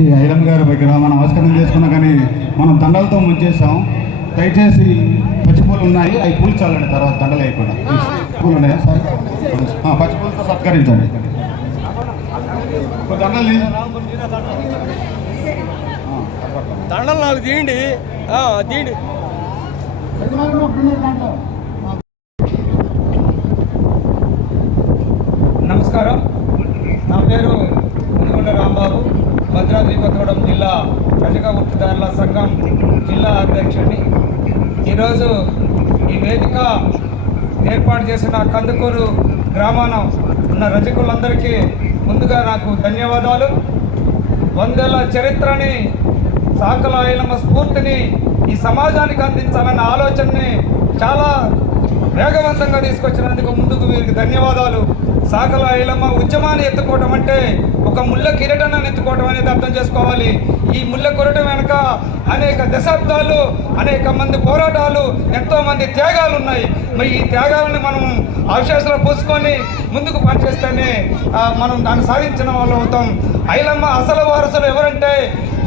దయచేసి ఐలమ్మ గారి దగ్గర మనం నమస్కారం చేసుకున్నా కానీ మనం దండలతో ముంచేసాం. దయచేసి పచ్చిపూలు ఉన్నాయి, అవి పూలు చాలండి. తర్వాత దండలు అయిపోయినా పూలు ఉన్నాయా సార్? పచ్చిపూలతో సత్కరించండి. దండలు దండలు నాకు తీయండి, తీయండి. నమస్కారం, నా పేరు ముదిగొండ రాంబాబు, భద్రాద్రి కొత్తగూడెం జిల్లా రజక వృత్తిదారుల సంఘం జిల్లా అధ్యక్షుడిని. ఈరోజు ఈ వేదిక ఏర్పాటు చేసిన కందుకూరు గ్రామాన ఉన్న రజకులందరికీ ముందుగా నాకు ధన్యవాదాలు. 100 ఏళ్ల చరిత్రని, సాకల ఐలమ్మ స్ఫూర్తిని ఈ సమాజానికి అందించాలన్న ఆలోచనని చాలా వేగవంతంగా తీసుకొచ్చినందుకు ముందుకు వీరికి ధన్యవాదాలు. సాకల ఐలమ్మ ఉద్యమాన్ని ఎత్తుకోవడం అంటే ఒక ముళ్ళ కిరీటాన్ని ఎత్తుకోవడం అనేది అర్థం చేసుకోవాలి. ఈ ముళ్ళ కిరీటం వెనక అనేక దశాబ్దాలు, అనేక మంది పోరాటాలు, ఎంతోమంది త్యాగాలు ఉన్నాయి. మరి ఈ త్యాగాలను మనం అవశేషాలు పూసుకొని ముందుకు పనిచేస్తేనే మనం దాన్ని సాధించిన వాళ్ళు అవుతాం. ఐలమ్మ అసలు వారసులు ఎవరంటే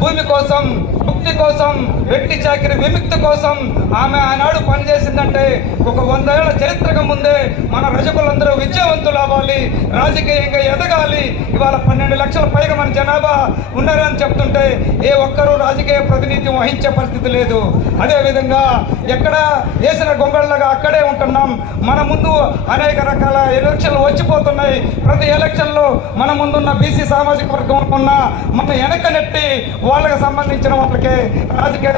భూమి కోసం, ముక్తి కోసం, వెట్టి చాకిరి విముక్తి కోసం ఆమె ఆనాడు పనిచేసిందంటే ఒక 100 ఏళ్ల చరిత్రకు ముందే మన రజకులందరూ విద్యావంతులు అవ్వాలి, రాజకీయంగా ఎదగాలి. ఇవాళ 12 లక్షల పైగా మన జనాభా ఉన్నారని చెప్తుంటే ఏ ఒక్కరూ రాజకీయ ప్రాతినిధ్యం వహించే పరిస్థితి లేదు. అదేవిధంగా ఎక్కడ వేసిన గొంగళ్ళగా అక్కడే ఉంటున్నాం. మన ముందు అనేక రకాల ఎలక్షన్లు వచ్చిపోతున్నాయి. ప్రతి ఎలక్షన్లో మన ముందున్న బీసీ సామాజిక వర్గం ఉన్న మన వెనక నెట్టి వాళ్ళకి సంబంధించిన వాళ్ళకి రాజకీయ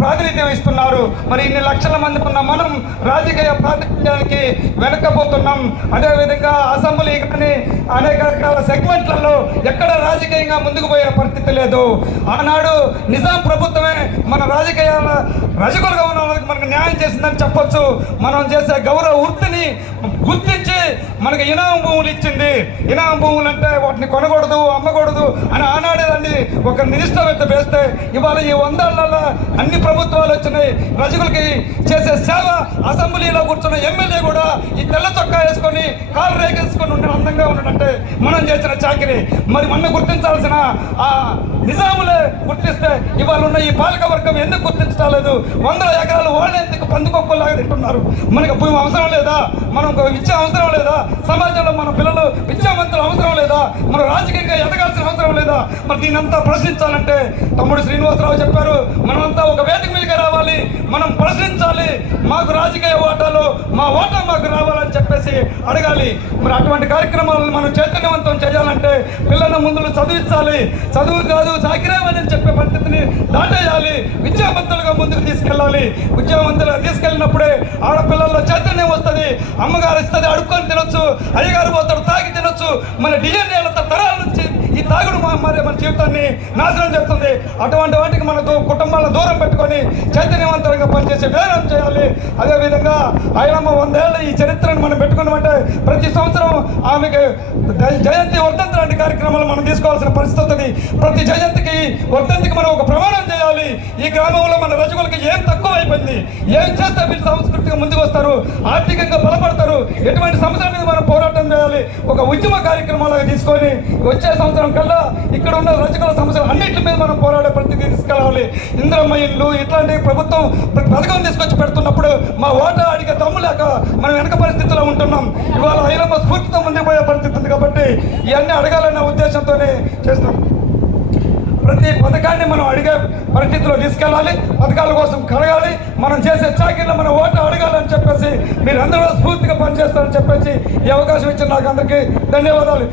ప్రాతినిధ్యం ఇస్తున్నారు. మరి ఇన్ని లక్షల మంది ఉన్న మనం రాజకీయ ప్రాతినిధ్యానికి వెనకపోతున్నాం. అదేవిధంగా అసెంబ్లీ కానీ అనేక రకాల సెగ్మెంట్లలో ఎక్కడ రాజకీయంగా ముందుకు పోయే పరిస్థితి లేదు. ఆనాడు నిజాం ప్రభుత్వమే మన రాజకీయాల రజకులుగా ఉన్న వాళ్ళకి మనకు న్యాయం చేసిందని చెప్పొచ్చు. మనం చేసే గౌరవ వృత్తిని గుర్తించి మనకు ఇనాం భూములు ఇచ్చింది. ఇనాం భూములు అంటే వాటిని కొనకూడదు, అమ్మకూడదు అని ఆనాడే దాన్ని ఒక నిర్దిష్టవేత్త వేస్తే ఇవాళ ఈ 100 ఏళ్లలో అన్ని ప్రభుత్వాలు వచ్చినాయి. రజకులకి చేసే సేవ, అసెంబ్లీలో కూర్చున్న ఎమ్మెల్యే కూడా ఈ తెల్ల చొక్కా వేసుకొని కాలు రేగేసుకొని ఉండే అందంగా ఉన్నాడంటే మనం చేసిన చాకిరి. మరి మనం గుర్తించాల్సిన ఆ నిజాములే గుర్తిస్తే ఇవాళ ఉన్న ఈ పాలక వర్గం ఎందుకు గుర్తించలేదు? 100 ఎకరాలు వాళ్ళే ఎందుకు పందుకొక్కలాగా తింటున్నారు? మనకు భూమి అవసరం లేదా? మనం విద్య అవసరం లేదా? సమాజంలో మన పిల్లలు విద్యావంతులు అవసరం లేదా? మనం రాజకీయంగా ఎదగాల్సిన అవసరం లేదా? మరి దీనంతా ప్రశ్నించాలంటే తమ్ముడు శ్రీనివాసరావు చెప్పారు, మనమంతా ఒక వేదిక మీదకి రావాలి, మనం ప్రశ్నించాలి, మాకు రాజకీయ ఓటాలు, మా ఓటా మాకు రావాలని చెప్పేసి అడగాలి. మరి అటువంటి కార్యక్రమాలను మనం చైతన్యవంతం చేయాలంటే పిల్లల ముందు చదివించాలి. చదువు కాదు చాకిరేమని చెప్పే పరిస్థితిని దాటేయాలి. విద్యావంతులుగా ముందుకు తీసుకెళ్ళాలి. విద్యావంతులుగా తీసుకెళ్ళినప్పుడే ఆడపిల్లల్లో చైతన్యం వస్తుంది. అమ్మగారు ఇస్తుంది, అడుక్కొని తినొచ్చు, అయ్యగారు పోతాడు తాగి తినొచ్చు. మన డిఎన్ఏలతో తరాల నుంచి ఈ తాగుడు మరి మన జీవితాన్ని నాశనం చేస్తుంది. అటువంటి వాటికి మన కుటుంబాలను దూరం పెట్టుకొని చైతన్యవంతంగా పనిచేసే విధానం చేయాలి. అదేవిధంగా ఐలమ్మ 100 ఏళ్ళ ఈ చరిత్రను మనం పెట్టుకున్నామంటే ప్రతి సంవత్సరం ఆమెకి జయంతి వర్ధంతి లాంటి కార్యక్రమాలు మనం తీసుకోవాల్సిన పరిస్థితి ఉంది. ప్రతి జయంతికి వర్ధంతికి మనం ఒక ప్రమాణం చేయాలి. ఈ గ్రామంలో మన రజకులకి ఏం తక్కువ అయిపోయింది, ఏం చేస్తే వీళ్ళు సాంస్కృతిక ముందుకు వస్తారు, ఆర్థికంగా బలపడతారు, ఎటువంటి సమస్యల మీద మనం పోరాటం చేయాలి. ఒక ఉద్యమ కార్యక్రమాలుగా తీసుకొని వచ్చే సంవత్సరం కల్లా ఇక్కడ ఉన్న రజకుల సమస్యలు అన్నింటి మీద మనం పోరాడే పరిస్థితి తీసుకెళ్ళాలి. ఇందిరమ్మ ఇల్లు ఇట్లాంటి ప్రభుత్వం పథకం తీసుకొచ్చి పెడుతున్నప్పుడు మా ఓటా అడిగే దమ్ము లేక మనం వెనక పరిస్థితిలో ఉంటున్నాం. ఇవాళ ఐలమ్మ స్ఫూర్తితో ముందుకు పోయే పరిస్థితి ఉంది కాబట్టి ఇవన్నీ అడగాలన్న ఉద్దేశంతోనే చేస్తాం. ప్రతి పథకాన్ని మనం అడిగే పరిస్థితిలో తీసుకెళ్ళాలి. పథకాల కోసం కడగాలి. మనం చేసే చాకరీలో మన ఓటు అడగాలని చెప్పేసి మీరు అందరూ స్ఫూర్తిగా పనిచేస్తారని చెప్పేసి ఈ అవకాశం ఇచ్చిన నాకు అందరికీ ధన్యవాదాలు.